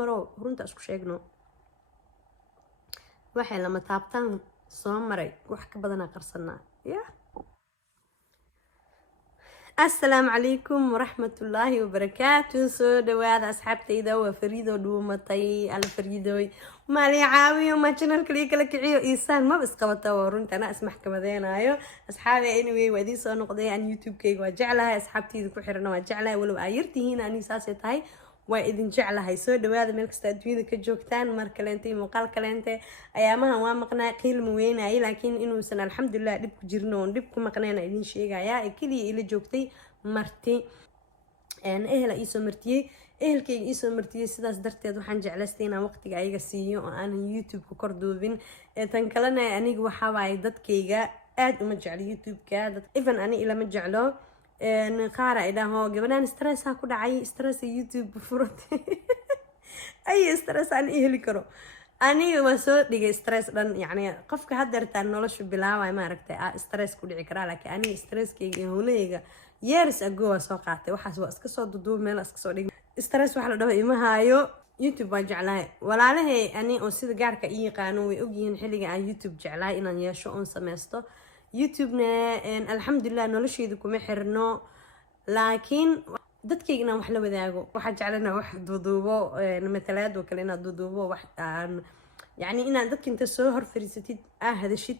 مرو runta isku sheegno waxay lama taabtaan soo maray wax ka badan qarsanaa ya السلام عليكم ورحمة الله وبركاته سو دواد أصحابتي دا وفريدو دومتي على فريدوي مالي عاوي وما channel كليك لك عيو إيسان ما بس قبطة ورنت أنا أسمح كمدين هايو أصحابي anyway ودي سو نقضي عن يوتيوب كيك وجعلها أصحابتي ذكو حرنا وجعلها ولو آيرتي هنا أني ساسي تاي وإذن جعلها يسو دواد ملك استدويد كجوكتان مركلانتي مقال كلانتي أيامها ومقنا قيل موينة لكن إنو سنة الحمد لله دبك جرنون دبك مقنانا إذن شيء يا كلي إلي جوكتي marti ehla ii soo martiyay ehelkayga ii soo martiyay sidaas darteed waxaan jeclaystay inaan waqtiga ayaga siiyo oo aan YouTube-ka kor duubin tan kalena aniga waxa waay dadkayga aad uma jecel YouTube-ka even ani ilama jeclo qaar ay dhaho gabadhan stress ku dhacay stress YouTube furatay ay stress aan heli karo aniga waa soo dhigay stress dhan yani qofka hadeertaan noloshu bilaaway ma aragtay stress ku dhici kara laakiin aniga stresskayga hoolayga years ago waa soo qaatay waxaas waa iska soo duduub meel iska soo dhigay stress waxa la dhaho ima haayo YouTube waan jeclahay walaalahay ani oo sida gaarka ii yaqaano way ogyihiin xilliga aan YouTube jeclahay inaan yeesho oon sameysto YouTube-na alxamdulillah noloshayda kuma xirno laakiin dadkayga inaan wax la wadaago waxaa jeclana wax duduubo matalaad oo kale inaad duduubo wax aan yani inaad dadka inta soo hor fariisatid hadashid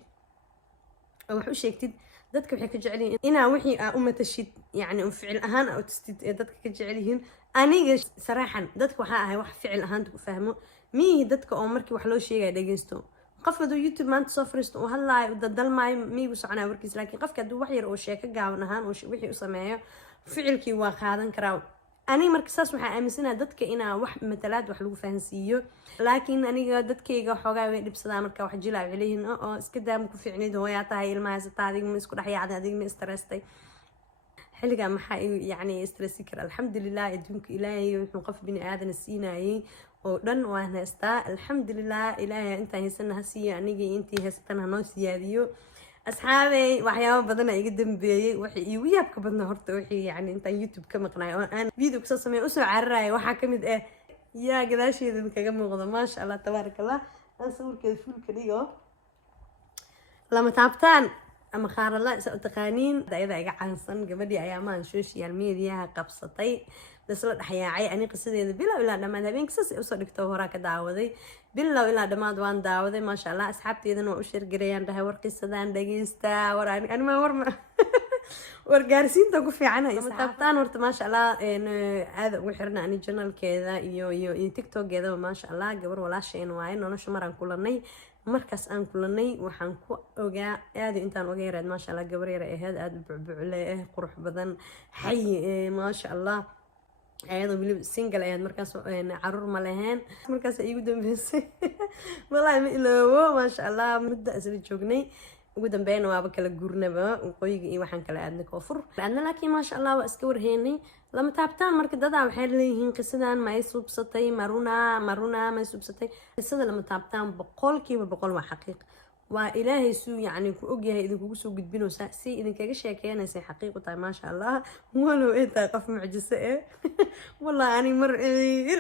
oo wax u sheegtid dadka waxay ka jecel yihiin inaa wixii aa u matashid yani ficil ahaan aa u tastid ee dadka ka jecel yihiin aniga saraaxan dadka waxaa ahay wax ficil ahaan ku fahmo miyihi dadka oo markii wax loo sheegaya dhageysto qofka hadduu YouTube maanta soo fariisto uu hadlaayo dadalmaayo miyigu soconaa warkiis laakiin qofka hadduu wax yar oo sheeko gaaban ahaan oo wixii u sameeyo ficilkii waa qaadan karaa aniga marka saas waxaa aaminsanahay dadka inaa wax matalaad wax lagu fahansiiyo laakiin aniga dadkayga xoogaa way dhibsadaa marka wax jilaa waxay leeyihiin oo iska daam ku fiicnid hooyaa tahay ilmaha haysataa adiga ma isku dhex yaacday adiga ma strestay xilligaa maxaa yani stressi kara alxamdulilah adduunka ilaahay wuxuu qof bini aadana siinayay oo dhan waan haystaa alxamdulilah ilaahay intaan haysana ha siiyo aniga intii haysatana hanoo siyaadiyo asxaabey waxyaabo badan iga dambeeyay waxay iigu yaabka badna horta wixii yani intaan YouTube ka maqnaay oo aan video kasoo sameeyo usoo cararayo waxaa ka mid ah yaa gadaasheeda kaga muuqda maasha allah tabaarakallah aan sawirkeeda fuulka dhigo lama taabtaan ama qaarala isa u taqaaniin ayada iga caansan gabadhii ayaamahan social mediaha qabsatay lasla dhexyaacay ani qisadeeda bilow ilaa dhammaad habeenkii saas usoo dhigto horaa ka daawaday bilow ilaa dhammaad waan daawaday maasha allah asxaabteedana waa u sheergarayaan dhahay war qisadaan dhageystaa war anima war gaarsiinta ku fiicanay taabtaan horta maasha allah aad ugu xirna ani channelkeeda iyo tiktokeeda maasha allah gabar walaasheen waaye nolosha maraan kulanay markaas aan kulanay waxaan ku ogaa aad intaan uga yareed maasha allah gabar yar ahayd aad u bucbucle qurux badan xay maasha allah ayadoo weliba single ayaad markaas caruur ma lahayn markaas iigu dambeysay wallaahi ma iloobo maasha allah muddo isla joognay ugu dambeeyna waaba kala guurnaba waqooyiga iyo waxaan kala aadnay koonfur aadna laakiin maasha allah waa iska warheynay lama taabtaan marka dadaa waxay leeyihiin qisadan ma ay subsatay maruna ma ay subsatay qisada lama taabtaan 100% waa xaqiiq waa ilaahay suu yani ku ogyahay idinkugu soo gudbinaysa si idinkaga sheekeynaysay xaqiiq u tahay maasha allah walow inta qof mucjiso wallahi ani mar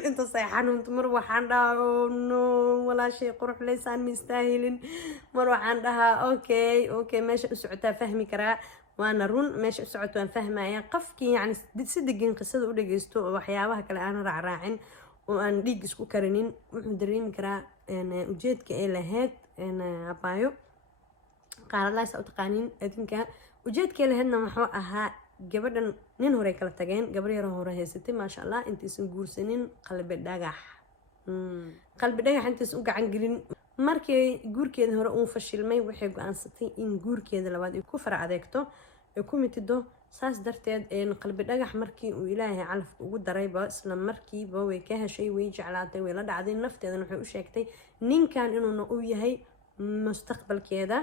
inta sayxanuunta mar waxaan dhahaa no walaashay qurux leysaan mistaahilin mar waxaan dhahaa okay meesha u socotaa fahmi karaa waana run meesha u socoto waan fahmaya qofkii yani si degan qisada u dhageysto oo waxyaabaha kale aan raacraacin oo aan dhiig isku karinin wuxuu dareemi karaa ujeedka ay lahayd abaayo qaaradaas u taqaaniin adinka ujeedkay lahaydna wuxuu ahaa gabadhan nin hore kala tageen gabar yar hore haysatay maasha allah intaysan guursanin qalbi dhagax intaysan u gacan gelin markii guurkeeda hore uu fashilmay waxay go'aansatay in guurkeeda labaad ay ku fara adeegto ay ku mitido saas darteed qalbi dhagax markii uu ilaahay calafka ugu darayba isla markiiba way ka heshay way jeclaatay way la dhacday nafteedana waxay u sheegtay ninkan inuuna u yahay mustaqbalkeeda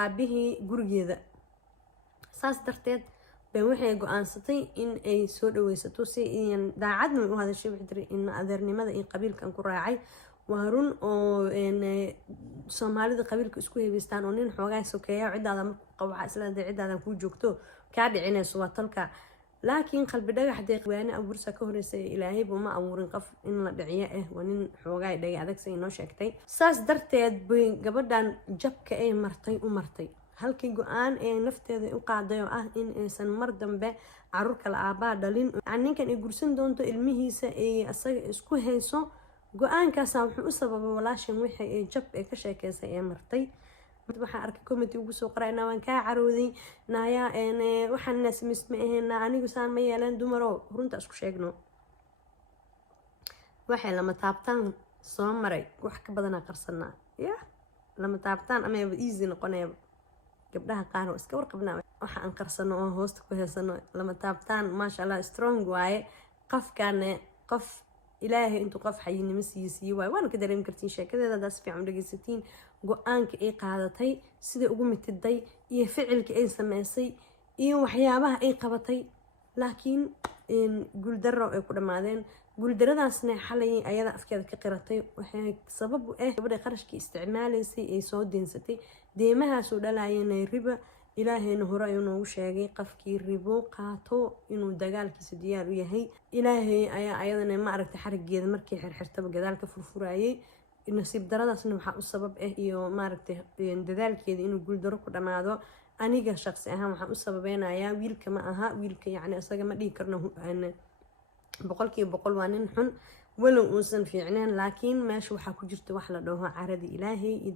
aabihii gurigeeda saas darteed bay waxay go'aansatay in ay soo dhaweysato si daacadna u hadashay wixii jiray in adeernimada iyo qabiilkan ku raacay waa run oo soomaalida qabiilka isku heebeystaan oo nin xoogaa sokeeya cidaada markuu qabo waxa isla cidaadan ku joogto ka dhicinayso waa talka laakiin qalbi dhagax deeq waana abuursa ka horeysay ilaahay buu ma abuurin qof in la dhiciyo waa nin xoogaa dhagay adag say noo sheegtay saas darteed bay gabadhan jabka ay martay u martay halkii go-aan ee nafteeda u qaaday oo ah in aysan mar dambe caruur kale aabaa dhalin ninkan ay gursan doonto ilmihiisa ay asaga isku hayso go-aankaasa wuxuu u sababay walaashan wixii ay jab ee ka sheekeysay ee martay waxaan arkay committee ugu soo qorayna waan kaa carooday naaya waxaan naasmis ma ahayn anigu saan ma yeelan dumaro runta isku sheegno waxay lama taabtaan soo maray wax ka badan qarsanaa ya lama taabtaan ama easy noqonayba gabdhaha qaar oo iska warqabnaa waxa aan qarsano oo hoosta ku heesano lama taabtaan maasha Allah strong waaye qofkaana qof ilaahay intuu qof xayinimo siiyay waay waan ka dareemi kartiin sheekadeeda daas fiican dhageysatiin go-aanka ay qaadatay sida ugu mitiday iyo ficilka ay sameysay iyo waxyaabaha ay qabatay laakiin guuldarro ay ku dhamaadeen guuldaradaasna xalay ayada afkeeda ka qiratay waxay sabab u ah gabadha qarashkii isticmaalaysay ay soo deensatay deemahaas oo dhalayeen riba ilaahayna hore ayuu noogu sheegay qofkii ribo qaato inuu dagaalkiisa diyaar u yahay ilaahay ayaa ayadana ma aragtay xarigeeda markii xirxirtaba gadaal ka furfurayay nasiib daradaasna waxaa u sabab ah iyo ma aragtay dadaalkeeda inuu guuldaro ku dhamaado aniga shaqsi ahaan waxaan u sababeynayaa wiilka ma aha wiilka yacni asaga ma dhihi karno boqolkiiba boqol waa nin xun walow uusan fiicneen laakiin meesha waxaa ku jirta wax la dhaho caradi ilaahay iyo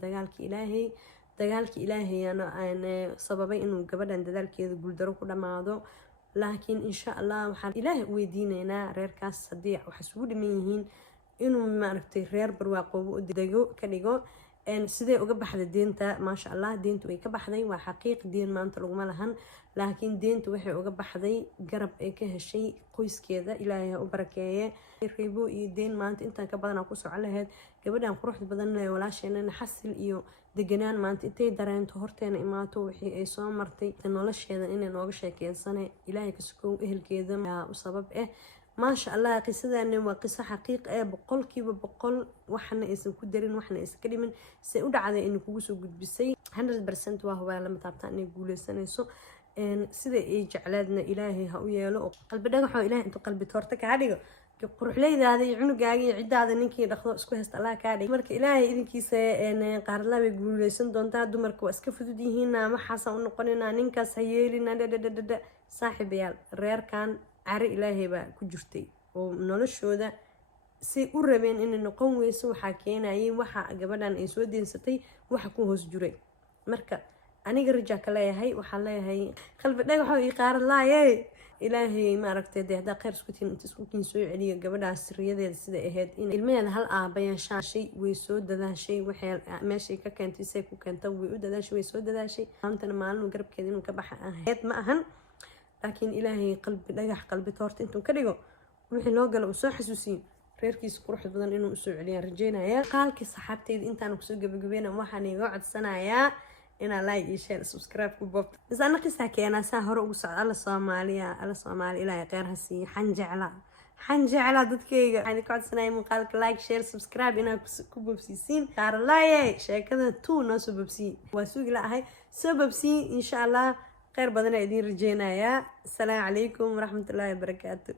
dagaalka ilaahayana aan sababay inuu gabadhan dadaalkeeda guuldaro ku dhamaado laakiin insha Allah waxaan ilaahay u weydiinaynaa reerkaas haddii wax isugu dhiman yihiin inuu maaragtay reer barwaaqoobo u dego ka dhigo sidee uga baxday deenta maasha Allah deentu way ka baxday waa xaqiiq deen maanta laguma lahan laakiin deentu waxay uga baxday garab ay ka heshay qoyskeeda ilaahay u barakeeye ribo iyo deen maanta intaan ka badan ku socon lahayd gabadhan quruxda badan leh walaasheena xasil iyo deganaan maanta intay dareento horteena imaato wixii ay soo martay nolosheeda inay nooga sheekeysanay ilaahay ka sukow ehelkeeda u sabab maasha Allah qisadani waa qiso xaqiiq boqolkiiba boqol waxna aysan ku darin waxna aysan ka dhimin say u dhacday in kugu soo gudbisay 100% waa huwa lama taabtaan inay guuleysanayso sida ay jeclaadna ilaahay ha u yeelo qalbi dhagaxo ilaahay intuu qalbi toorta ka dhigo quruxleydaada iyo cunugaaga iyo cidaada ninkii dhaqdo isku haysta Allah ka dhig marka ilaahay idinkiisa qaarla way guuleysan doontaa dumarku waa iska fudud yihiin waxaas u noqonina ninkaas ha yeelina saaxiibayaal reerkan cari ilaahay baa ku jirtay oo noloshooda si u rabeen inay noqon weyso waxaa keenayay waxa gabadhan ay soo deensatay waxa ku hoos jiray marka aniga rajaa ka leeyahay waxaan leeyahay qalbi dhagaxo ii qaar laayay ilaahay ma aragtay hadda khayr isku tiin inta isku kiin soo celiyo gabadhaas sirriyadeeda sida ahayd in ilmaheeda hal aaba yeeshay way soo dadaashay waxay meeshay ka keentay say ku keentay way u dadaashay way soo dadaashay maantana maalin garabkeeda inuu ka baxa ahayd ma ahan laakiin ilaahay qalbi dhagax qalbi toorta intuu ka dhigo wixii loo galo uu soo xasuusiyo reerkiisa quruxda badan inuu u soo celiyo rajeynaya qaalkii saxaabteyda intaan ku soo gabagabeena waxaan iga codsanayaa inaa like iyo share subscribe ku boobto misana qisaa keenaa saa hore ugu socda alla Soomaali ilaahay khayr ha siiyo xan jecla dadkayga waxaan ka codsanayaa muuqaalka like share subscribe inaa ku boobsiisiin qaarlaaye sheekada noo soo boobsiin waa sugi laahay soo boobsiin insha Allah خير بدنا يدين رجينا يا السلام عليكم ورحمة الله وبركاته.